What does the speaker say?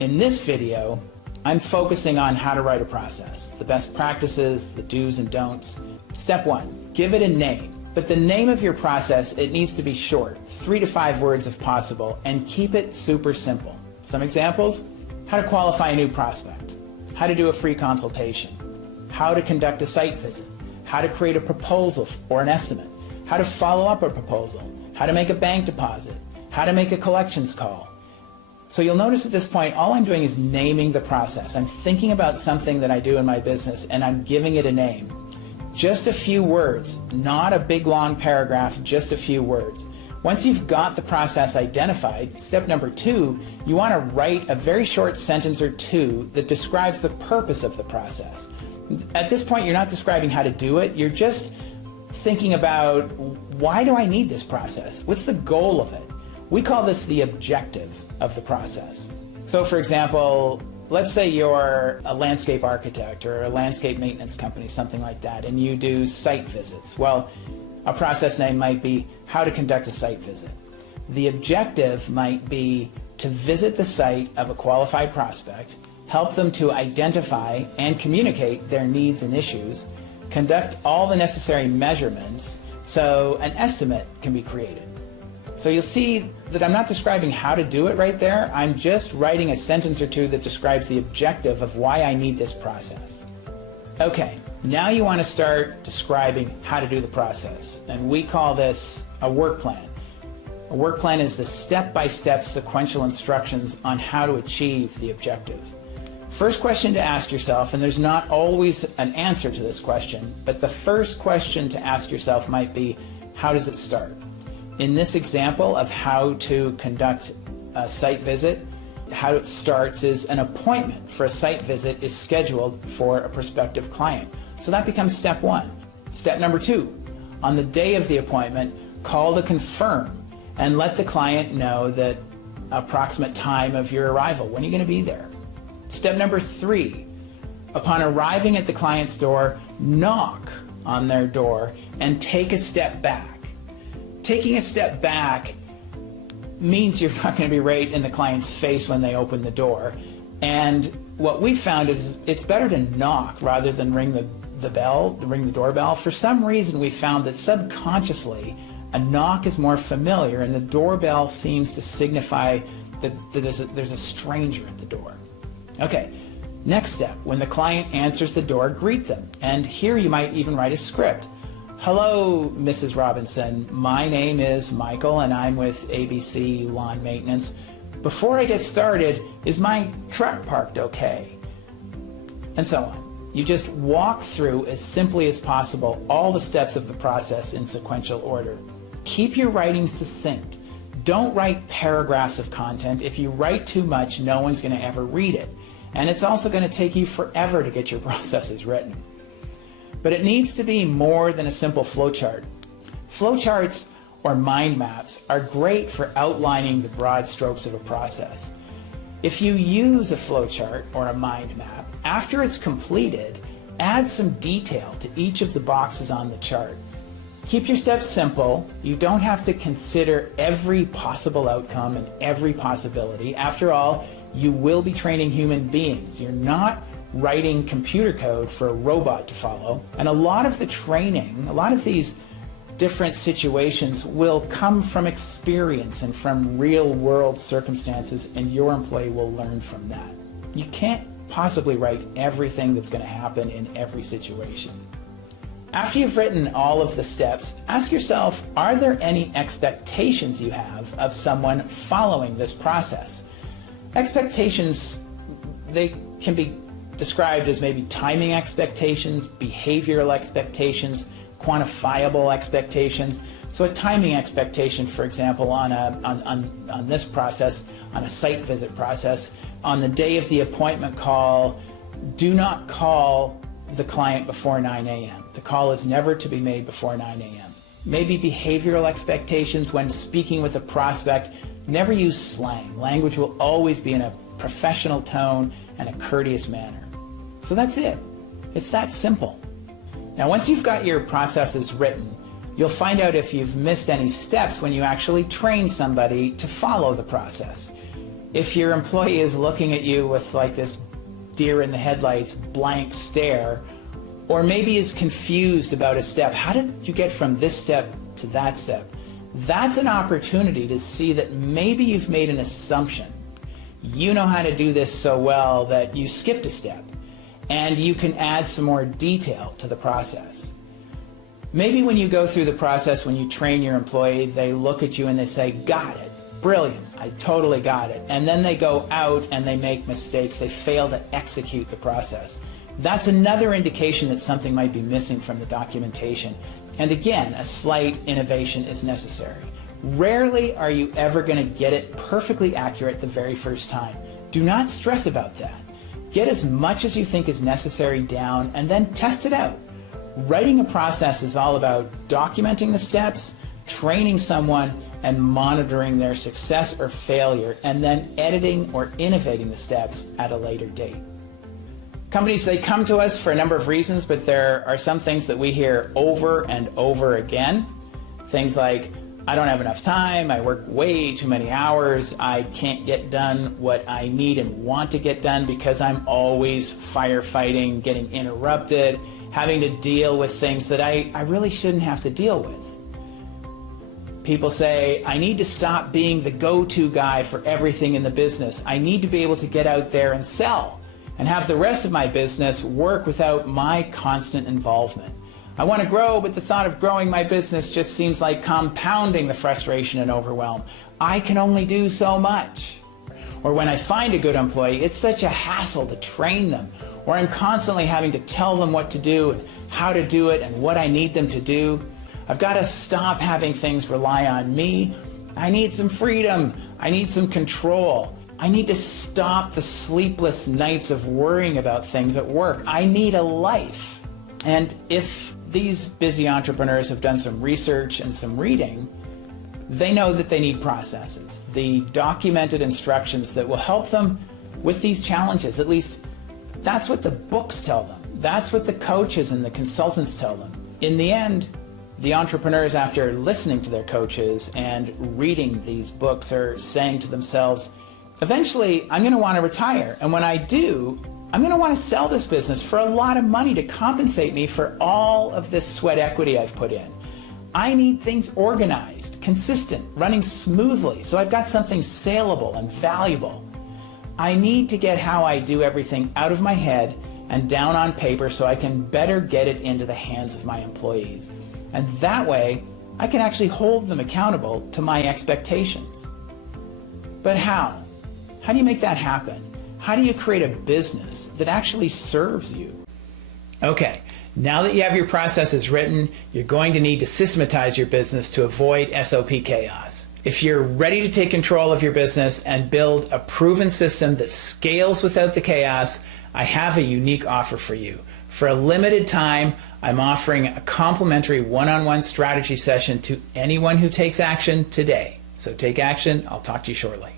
In this video, I'm focusing on how to write a process, the best practices, the do's and don'ts. Step 1, give it a name. But the name of your process, it needs to be short, 3 to 5 words if possible, and keep it super simple. Some examples: how to qualify a new prospect, how to do a free consultation, how to conduct a site visit, how to create a proposal or an estimate, how to follow up a proposal, how to make a bank deposit, how to make a collections call. So you'll notice at this point, all I'm doing is naming the process. I'm thinking about something that I do in my business and I'm giving it a name. Just a few words, not a big long paragraph, just a few words. Once you've got the process identified, step number 2, you want to write a very short sentence or two that describes the purpose of the process. At this point, you're not describing how to do it, you're just thinking about, why do I need this process? What's the goal of it? We call this the objective of the process. So for example, let's say you're a landscape architect or a landscape maintenance company, something like that, and you do site visits. Well, a process name might be how to conduct a site visit. The objective might be to visit the site of a qualified prospect, help them to identify and communicate their needs and issues, conduct all the necessary measurements so an estimate can be created. So you'll see that I'm not describing how to do it right there. I'm just writing a sentence or two that describes the objective of why I need this process. Okay, now you want to start describing how to do the process. And we call this a work plan. A work plan is the step-by-step sequential instructions on how to achieve the objective. First question to ask yourself, and there's not always an answer to this question, but the first question to ask yourself might be, how does it start? In this example of how to conduct a site visit, how it starts is an appointment for a site visit is scheduled for a prospective client. So that becomes step 1. Step number 2, on the day of the appointment, call to confirm and let the client know the approximate time of your arrival. When are you going to be there? Step number 3, upon arriving at the client's door, knock on their door and take a step back. Taking a step back means you're not going to be right in the client's face when they open the door. And what we found is it's better to knock rather than ring the doorbell. For some reason, we found that subconsciously a knock is more familiar and the doorbell seems to signify that there's a stranger at the door. Okay, next step, when the client answers the door, greet them. And here you might even write a script. Hello, Mrs. Robinson. My name is Michael and I'm with ABC Lawn Maintenance. Before I get started, is my truck parked okay? And so on. You just walk through as simply as possible all the steps of the process in sequential order. Keep your writing succinct. Don't write paragraphs of content. If you write too much, no one's going to ever read it. And it's also going to take you forever to get your processes written. But it needs to be more than a simple flowchart. Flowcharts or mind maps are great for outlining the broad strokes of a process. If you use a flowchart or a mind map, after it's completed, add some detail to each of the boxes on the chart. Keep your steps simple. You don't have to consider every possible outcome and every possibility. After all, you will be training human beings. You're not writing computer code for a robot to follow. And a lot of the training, a lot of these different situations will come from experience and from real world circumstances, and your employee will learn from that. You can't possibly write everything that's going to happen in every situation. After you've written all of the steps, ask yourself, are there any expectations you have of someone following this process? Expectations, they can be described as maybe timing expectations, behavioral expectations, quantifiable expectations. So a timing expectation, for example, on this process, on a site visit process, on the day of the appointment call, do not call the client before 9 a.m. The call is never to be made before 9 a.m. Maybe behavioral expectations when speaking with a prospect, never use slang. Language will always be in a professional tone and a courteous manner. So that's it. It's that simple. Now, once you've got your processes written, you'll find out if you've missed any steps when you actually train somebody to follow the process. If your employee is looking at you with like this deer in the headlights blank stare, or maybe is confused about a step, how did you get from this step to that step? That's an opportunity to see that maybe you've made an assumption. You know how to do this so well that you skipped a step, and you can add some more detail to the process. Maybe when you go through the process, when you train your employee, they look at you and they say, got it, brilliant, I totally got it. And then they go out and they make mistakes, they fail to execute the process. That's another indication that something might be missing from the documentation. And again, a slight innovation is necessary. Rarely are you ever going to get it perfectly accurate the very first time. Do not stress about that. Get as much as you think is necessary down and then test it out. Writing a process is all about documenting the steps, training someone, and monitoring their success or failure, and then editing or innovating the steps at a later date. Companies, they come to us for a number of reasons, but there are some things that we hear over and over again. Things like, I don't have enough time, I work way too many hours, I can't get done what I need and want to get done because I'm always firefighting, getting interrupted, having to deal with things that I really shouldn't have to deal with. People say, I need to stop being the go-to guy for everything in the business. I need to be able to get out there and sell and have the rest of my business work without my constant involvement. I want to grow, but the thought of growing my business just seems like compounding the frustration and overwhelm. I can only do so much. Or when I find a good employee, it's such a hassle to train them. Or I'm constantly having to tell them what to do and how to do it and what I need them to do. I've got to stop having things rely on me. I need some freedom. I need some control. I need to stop the sleepless nights of worrying about things at work. I need a life. And if these busy entrepreneurs have done some research and some reading, they know that they need processes, the documented instructions that will help them with these challenges. At least that's what the books tell them. That's what the coaches and the consultants tell them. In the end, the entrepreneurs, after listening to their coaches and reading these books, are saying to themselves, eventually I'm going to want to retire. And when I do, I'm going to want to sell this business for a lot of money to compensate me for all of this sweat equity I've put in. I need things organized, consistent, running smoothly, so I've got something saleable and valuable. I need to get how I do everything out of my head and down on paper so I can better get it into the hands of my employees. And that way, I can actually hold them accountable to my expectations. But how? How do you make that happen? How do you create a business that actually serves you? Okay, now that you have your processes written, you're going to need to systematize your business to avoid SOP chaos. If you're ready to take control of your business and build a proven system that scales without the chaos, I have a unique offer for you. For a limited time, I'm offering a complimentary one-on-one strategy session to anyone who takes action today. So take action. I'll talk to you shortly.